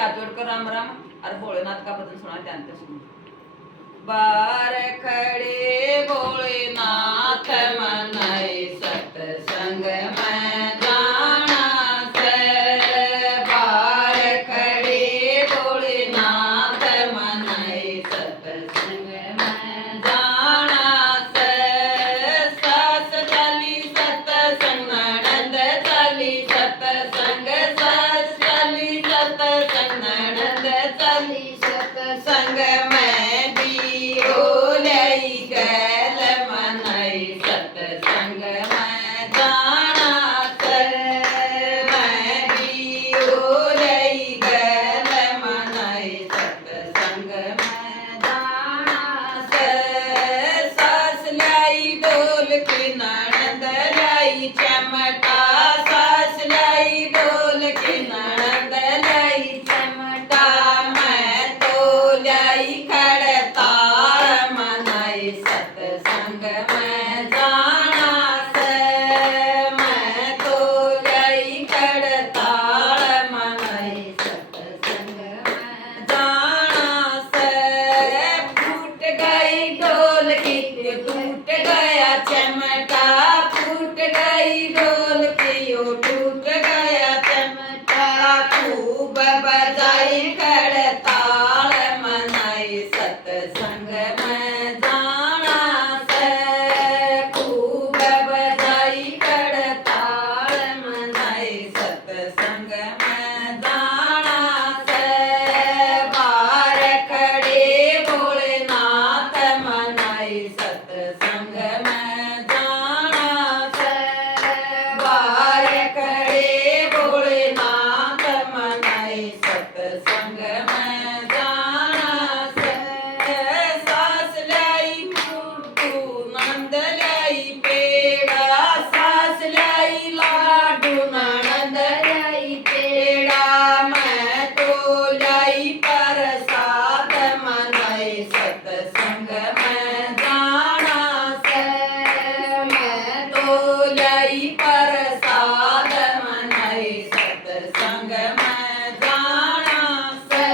हाथ जोड़कर राम राम और भोलेनाथ का भजन सुना ध्यान से सुनो। बार खड़े भोलेनाथ मनाए सत्संग में जाना से। बार खड़े भोलेनाथ मनाए सत्संग में जाना से। सास चली सत्संग ननद चली सत्संग, सास चली सत्संग ननद चली सत्संग में दियो लई गैल मनाई सत्संग में जाना से। मैं दियो लई गैल मनाई सत्संग में जाना से। सास लाई डोल की ननद लाई चमटा, सास लाई डोल की ननद लाई चमटा। मैं तो लाई खड़ताल मनाई सत्संग में जाना से। मैं तो लाई खड़ताल मनाई सत्संग में जाना से। फूट गई ढोल की टूट गया चमटा, फूट गई ढोल की ओ टूट गया चमटा। खूब बजाई खड़ताल मनाई सत्संग में जाना से। खूब बजाई खड़ताल मनाई सत्संग में जाना से। बार खड़े भोलेनाथ मनाई सत्संग में जाना से। बार खड़े भोलेनाथ मनाई सत्संग में जाना से। सास लाई फूटू नंद लाई पेड़ा, सास लाई लाडू ननद लाई पेड़ा। मैं तो लाई प्रसाद मनाई सत्संग में जाना से। मैं तो लाई प्रसाद मनाई सत्संग में जाना से।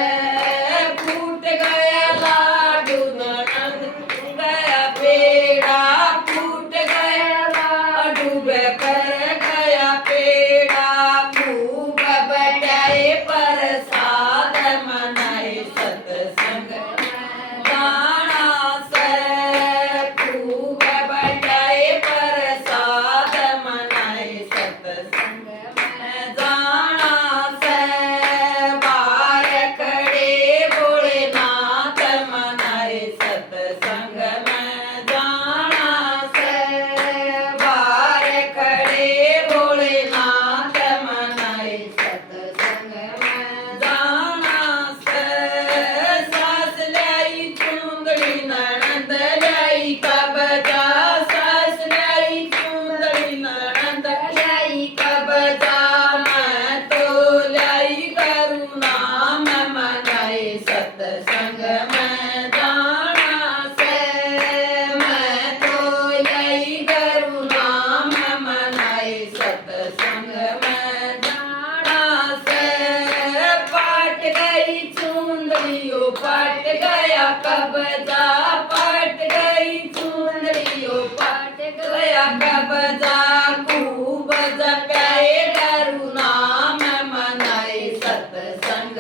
फूट गया लाडू ननद फूट गया पेड़ा, फूट गया लाडू बेकर गया पेड़ा। खूब बटाए प्रसाद मनाई सत्संग में जाना से। खूब बटाए प्रसाद मनाई सत्संग में जाना से। बार खड़े भोलेनाथ मनाई सत्संग में जाना से। बार खड़े भोलेनाथ मनाई सत्संग में जाना से। सास लाई चुंदड़ी ननद लाई कबजा, सास लाई चुंदड़ी ननद लाई कबजा। मैं तो लाई करू नाम मनाई सत्संग में जाना से। मैं तो लाई करू नाम मनाई सत्संग में जाना से। पाट गई चुंदड़ियों पाट गया कबजा, पाट गई चुंदड़ियों पाट गया कबजा। खूब जपाए करू नाम मनाई सत्संग